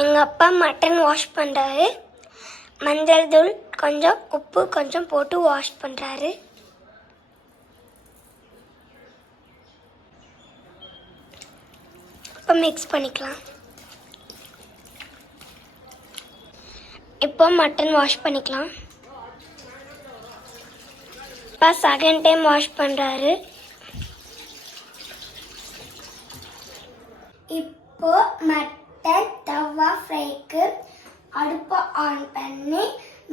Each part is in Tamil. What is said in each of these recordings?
எங்கள் அப்பா மட்டன் வாஷ் பண்ணுறாரு மஞ்சள் தூள் கொஞ்சம் உப்பு கொஞ்சம் போட்டு வாஷ் பண்ணுறாரு இப்போ மிக்ஸ் பண்ணிக்கலாம். இப்போ மட்டன் வாஷ் பண்ணிக்கலாம். இப்போ செகண்ட் டைம் வாஷ் பண்ணுறாரு இப்போ மட்டன் தவா ஃப்ரைக்கு அடுப்பை ஆன் பண்ணி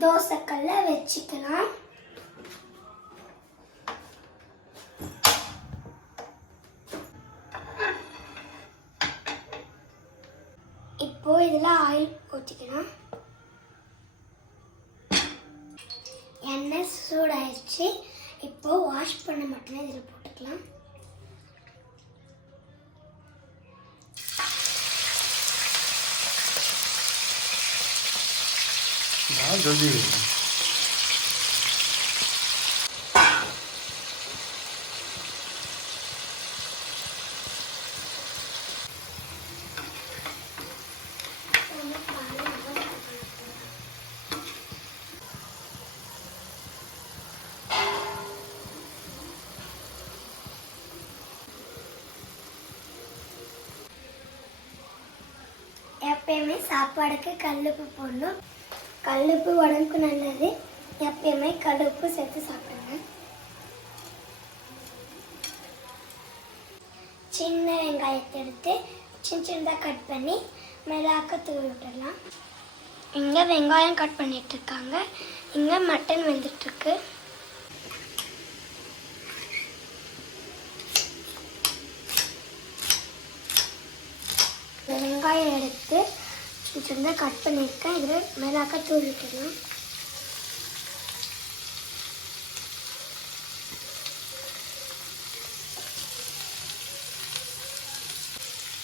தோசைக்கல்ல வச்சுக்கலாம். இப்போ இதில் ஆயில் ஊற்றிக்கலாம் எண்ணெய் சூடாயிடுச்சு இப்போ வாஷ் பண்ண மட்டுமே இதில் போட்டுக்கலாம். જલ્દી எப்பயுமே சாப்பாடுக்கு கல்லுப்பு போடணும் கல்லுப்பு உடம்புக்கு நல்லது. எப்பயுமே கடுப்பு சேர்த்து சாப்பிடுங்க. சின்ன வெங்காயத்தை எடுத்து சின்ன சின்னதாக கட் பண்ணி மிளகாக்க தூவி விட்டுடலாம். இங்கே வெங்காயம் கட் பண்ணிட்டு இருக்காங்க. இங்கே மட்டன் வெந்துட்டுருக்கு. வெங்காயம் எடுத்து சின்ன சின்னதாக கட் பண்ணியிருக்கேன். இதில் மிளகாக்க தூவி விட்டுடலாம்.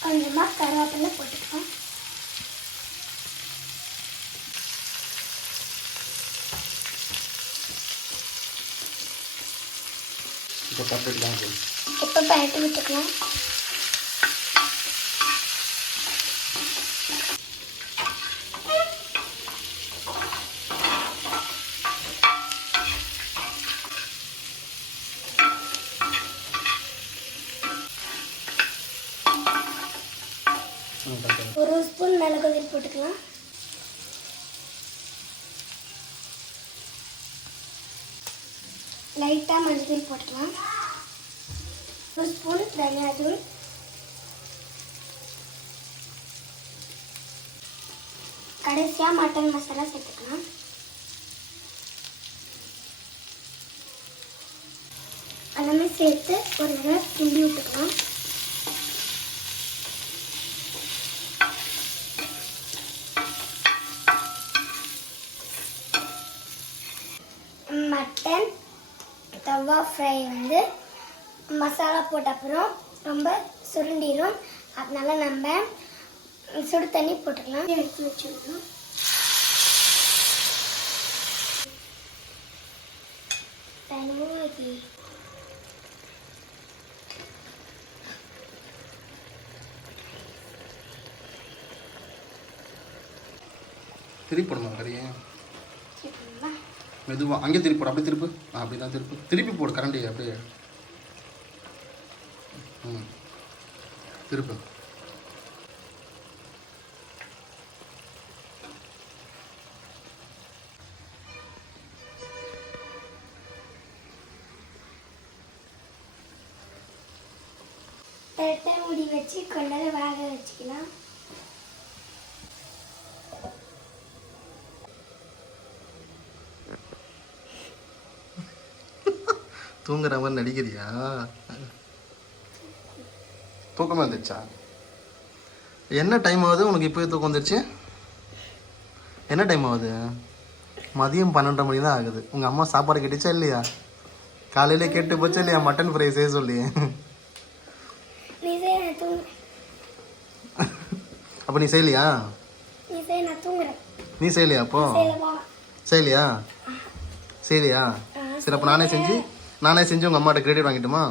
கொஞ்சமாக கருவேப்பிலை போட்டுக்கலாம். இப்போ சார் இப்போ பரட்டி விட்டுக்கலாம். ஒரு ஸ்பூன் மிளகு தூள் போட்டுக்கலாம். லைட்டாக மஞ்சள் தூள் போட்டுக்கலாம். ஒரு ஸ்பூன் தனியாத்தூள். கடைசியாக மட்டன் மசாலா சேர்த்துக்கலாம். எல்லாமே சேர்த்து ஒரு தடவை கிண்டி விட்டுக்கலாம் மட்டன் தவா ஃப்ரை வந்து மசாலா போட்ட அப்புறம் ரொம்ப சுருண்டிடும் அதனால நம்ம சுடு தண்ணி போட்டுக்கலாம். எடுத்து வச்சுக்கணும் தண்ணி. திருப்பி போடணும் கறியை. மெதுவாக அங்கே திருப்பி போடு அப்படியே திருப்பு. ஆ அப்படி தான் திருப்பு. திருப்பி போடு கரண்டி அப்படியே. ம். திருப்பு. பெரட்டை முடி வச்சு கொண்டதை வேக வச்சுக்கலாம். தூங்குற மாதிரி நடிக்கிறியா தூக்கமாக வந்துடுச்சா என்ன டைம் ஆகுது? உனக்கு இப்போயே தூக்கம் வந்துருச்சு? என்ன டைம் ஆகுது? மதியம் பன்னெண்டரை மணி தான் ஆகுது. உங்கள் அம்மா சாப்பாடு கேட்டுச்சா இல்லையா? காலையிலே கேட்டு போச்சா இல்லையா? மட்டன் ஃப்ரை செய்ய சொல்லி. அப்போ நீ செய்யலையா? நீ செய்ய நான் தூங்குறேன். நீ செய்யலையா அப்போ? செய்யலையா? செய்யலையா சரி அப்போ நானே செஞ்சு நானே செஞ்சு உங்க அம்மாட்ட கிரெடிட் வாங்கிட்டுமா?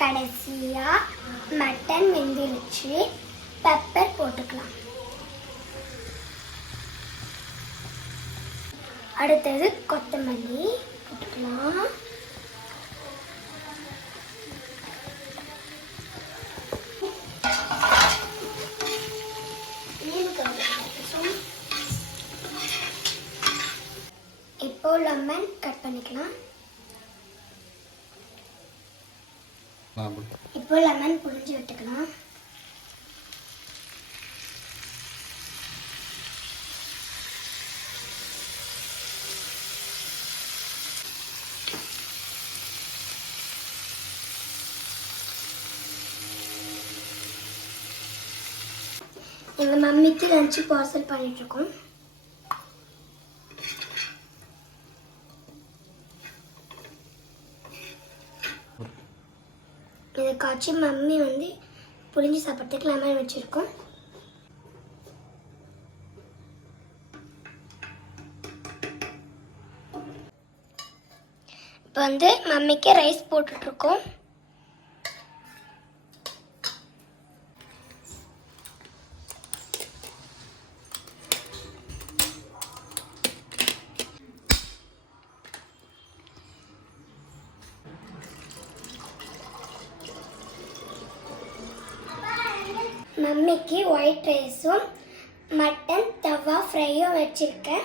கடைசியா மட்டன் வெந்துருச்சு பெப்பர் போட்டுக்கலாம். அடுத்தது கொத்தமல்லி போட்டுக்கலாம். இப்போ லெமன் கட் பண்ணிக்கலாம். இப்போ லெமன் புழிஞ்சு விட்டுக்கலாம். எங்கள் மம்மிக்கு லஞ்சு பார்சல் பண்ணிகிட்ருக்கோம் இதை காய்ச்சி மம்மி வந்து புளிஞ்சு சாப்பிட்றதுக்கு லெமன் வச்சுருக்கோம். இப்போ வந்து மம்மிக்கு ரைஸ் போட்டுட்ருக்கோம். மம்மிக்கு ஒயிட் ரைஸும் மட்டன் தவா ஃப்ரையும் வச்சுருக்கேன்.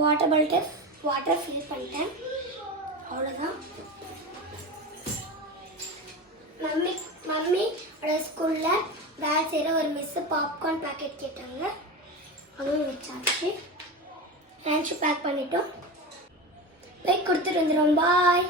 வாட்டர் பாட்டில் வாட்டர் ஃபில் பண்ணிட்டேன். அவ்வளோதான் மம்மி மம்மியோட ஸ்கூலில் வேலை செய்கிற ஒரு மிஸ்ஸு பாப்கார்ன் பேக்கெட் கேட்டாங்க. அதுவும் வச்சாச்சு. லன்ச் பேக் பண்ணிட்டோம். போய் கொடுத்துட்டு வந்துடும் பாய்